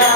Hare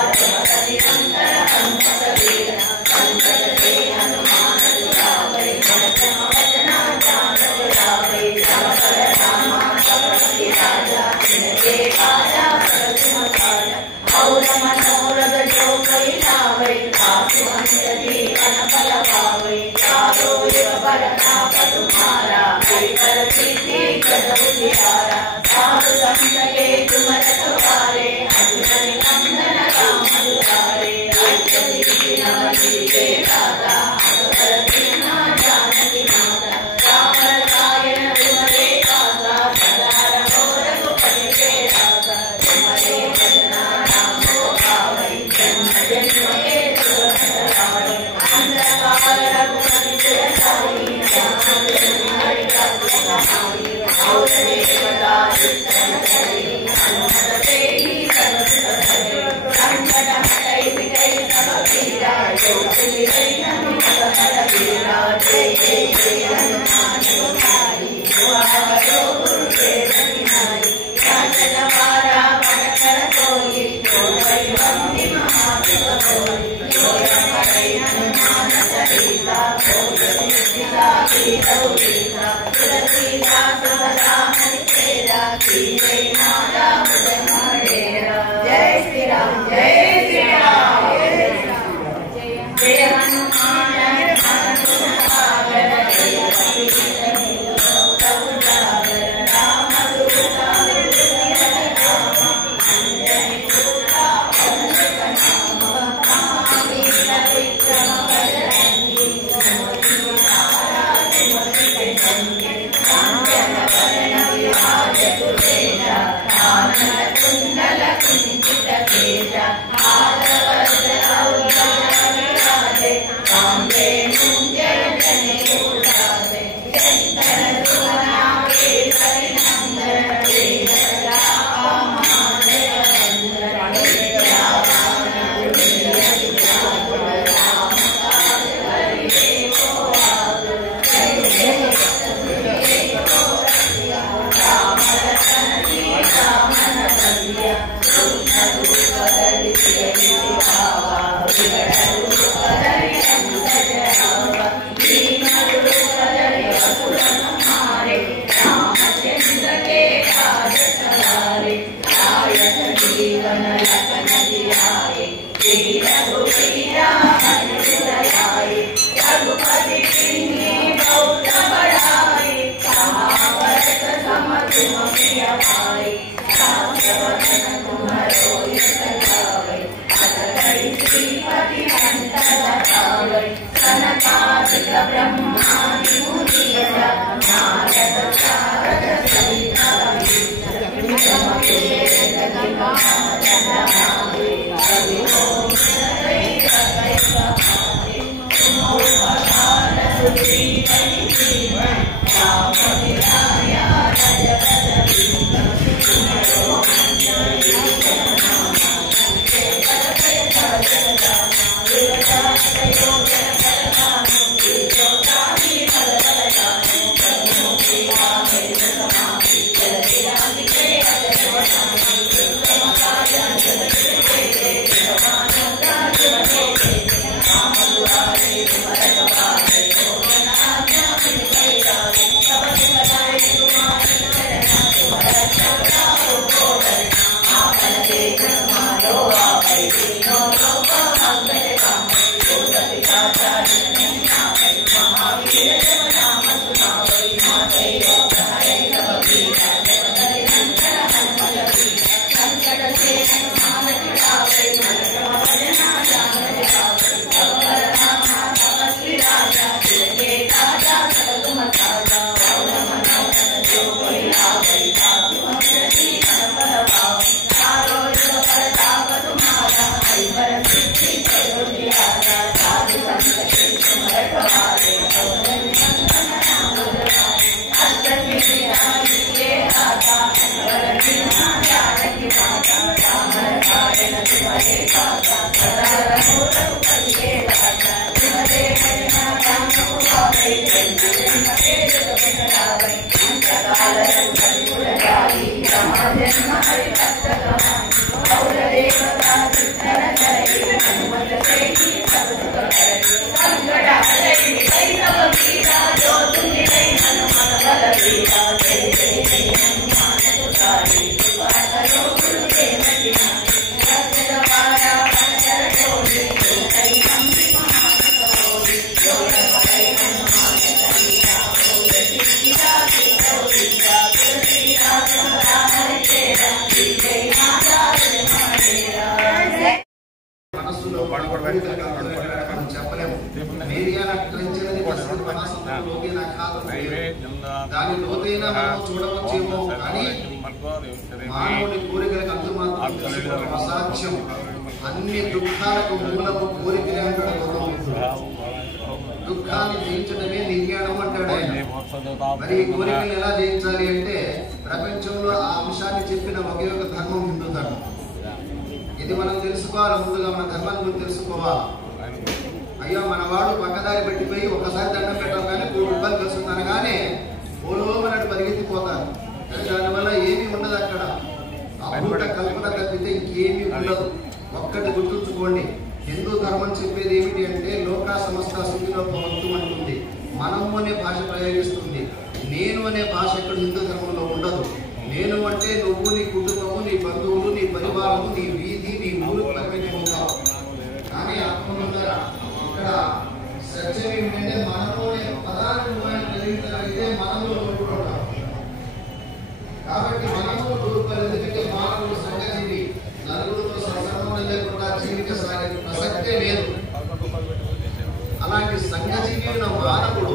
అసాధ్యం. అన్ని దుఃఖాలకు మూలము కోరికలే అంటాడు భగవంతుడు. దుఃఖాన్ని జయించడమే నిర్యాణం అంటాడు ఆయన. మరి ఈ కోరికలు ఎలా జయించాలి అంటే ప్రపంచంలో ఆ అంశాన్ని చెప్పిన ఒకే ఒక ధర్మం హిందూ ధర్మం. ఇది మనం తెలుసుకోవాలి. ముందుగా మన ధర్మాన్ని గురించి తెలుసుకోవాలి. అయ్యో మనవాడు పక్కదారి పెట్టిపోయి ఒకసారి దండం పెట్టగానే 3 రూపాయలు కలుసుతాను కానీ ఓలోమన్నట్టు పరిగెత్తిపోతారు. దానివల్ల ఏమీ ఉండదు. అక్కడ అమృత కల్పన తప్పితే ఇంకేమీ ఉండదు. ఒక్కటి గుర్తుంచుకోండి, హిందూ ధర్మం చెప్పేది ఏమిటి అంటే లోకా సమస్త సుఖినో భవంతు అంటుంది. మనము అనే భాష ప్రయోగిస్తుంది. నేను అనే భాష ఎక్కడ హిందూ ధర్మంలో ఉండదు. నేను అంటే నువ్వు, నీ కుటుంబము, నీ బంధువులు, నీ పరివారము, నీ వీధి, నీ ఊరు పరిమితం ఉంటావు. కానీ ఆత్మబంధారా ఇక్కడ సత్యం ఏమిటంటే మనము అనే పదాలను కలిగితే మనము ఉంటాం. కాబట్టి మనము దూరుకోవాలి. ఎందుకంటే మానవుడు సంఘజీవి. నలుగురితో సంబంధం లేకుండా జీవించసాగే ప్రసక్తే లేదు. అలాంటి సంఘజీవి అయిన మానవుడు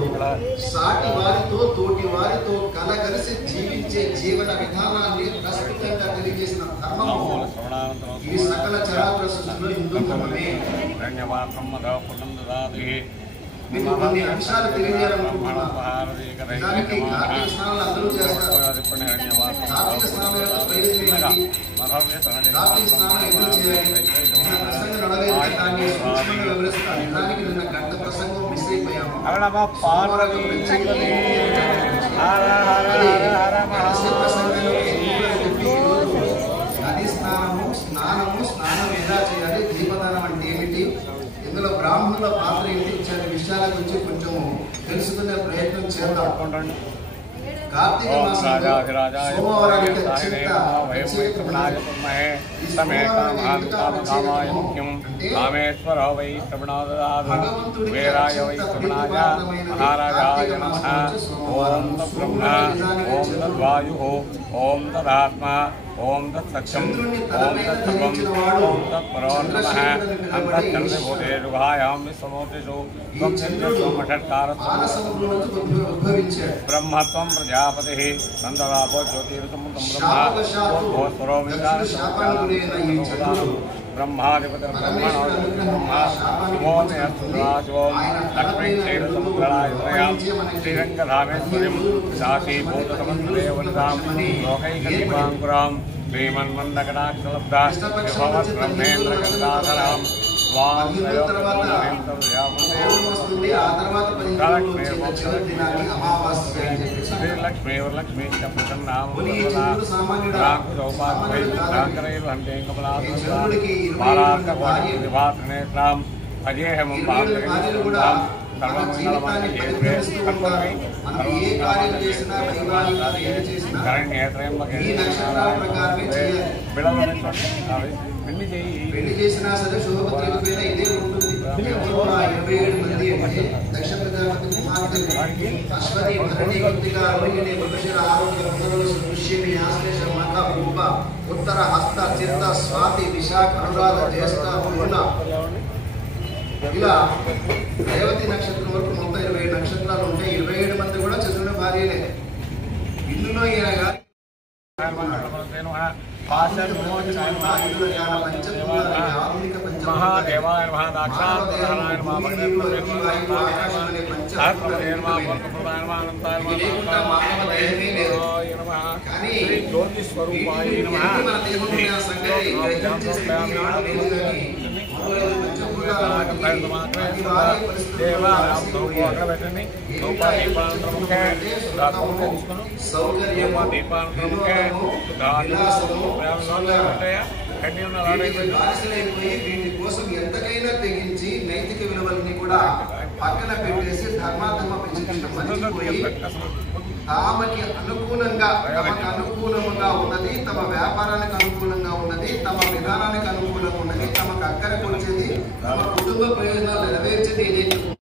సాటి వారితో తోటి వారితో కలగలిసి జీవించే జీవన విధానాన్ని ప్రస్ఫుటంగా తెలియజేసిన ధర్మము ఈ సకల చరాచర సృష్టిలో హిందూ ధర్మమే. మీకు కొన్ని అంశాలు తెలియజేయాలనుకుంటున్నాను. దానికి కార్తీక స్నానాలు అందరూ చేస్తారు. కార్తీక స్నానం యొక్క ప్రయోజనం ఏంటి? కార్తీక స్నానం ఎందుకు చేయాలి? ప్రసంగం నడవేది దాన్ని సూక్ష్మంగా వివరిస్తాను. దానికి నిన్న గంట ప్రసంగం మిస్ అయిపోయాము. నది స్నానం ఎలా చేయాలి? దీపదానం అంటే ఏమిటి? ఇందులో బ్రాహ్మణుల పాత్ర ఏంటి? ఇచ్చిన విషయాల గురించి కొంచెం తెలుసుకునే ప్రయత్నం చేద్దాం. కార్తీక మాసంలో సోమవారానికి అత్యంత ఓం తదాత్మ ఓం తత్సత్యం ఓం తత్సర్వం ఓం తత్పరో నమః అంతఃకరణభూతేషుగాయాం విశ్వమూర్తిషు త్వం బ్రహ్మత్వం ప్రజాపతిః నందవాపో జ్యోతిరుతం బ్రహ్మ బ్రహ్మాధిపతిర్బ్రహ్మణో బ్రహ్మోదయసురాజోం లక్ష్మీక్షైరసముద్రలాయత్రయాం శ్రీరంగధామేశ్వరీం సాక్షీభూతసముద్రే వనితాం లోకైకదీపాంకురాం శ్రీమన్మందకటాక్షలబ్ధేంద్రగంగాధరాం శ్రీలక్ష్మీ ప్రసన్నాంకరేణేత్రాం అజేహమం పెళ్లి చేసినా సరే శుభపత్రిక పైన ఇదే ఉంటుంది. 27 మంది అంటే దక్ష ప్రజాపతి కుమార్తె అశ్వతి భరణి కృతిక రోహిణి మృగశిర ఆరోగ్య పునరుసు పుష్యమి ఆశ్లేష మఖ భూప ఉత్తర హస్త చిత్త స్వాతి విశాఖ అనురాధ జ్యేష్ఠ పూర్ణ ఇలా రేవతి నక్షత్రం వరకు మొత్తం 27 నక్షత్రాలు ఉంటాయి. 27 మంది కూడా చంద్రుని భార్యలే. ఇందులో ఈయన గారి మహాదేవాయ మహాదాక్షాయ జ్యోతి స్వరూపాయ వీటి కోసం ఎంతకైనా తెగించి నైతిక విలువల్ని కూడా పక్కన పెట్టేసి ధర్మాధర్మ మర్చిపోయి తమకి అనుకూలంగా ఉన్నది, తమ వ్యాపారానికి అనుకూలంగా ఉన్నది, తమ విధానానికి అనుకూలంగా ఉన్నది, తమకు అక్కరకు వచ్చేది, తమ కుటుంబ ప్రయోజనాలు నెరవేర్చేది ఏదైతే